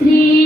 Krishna.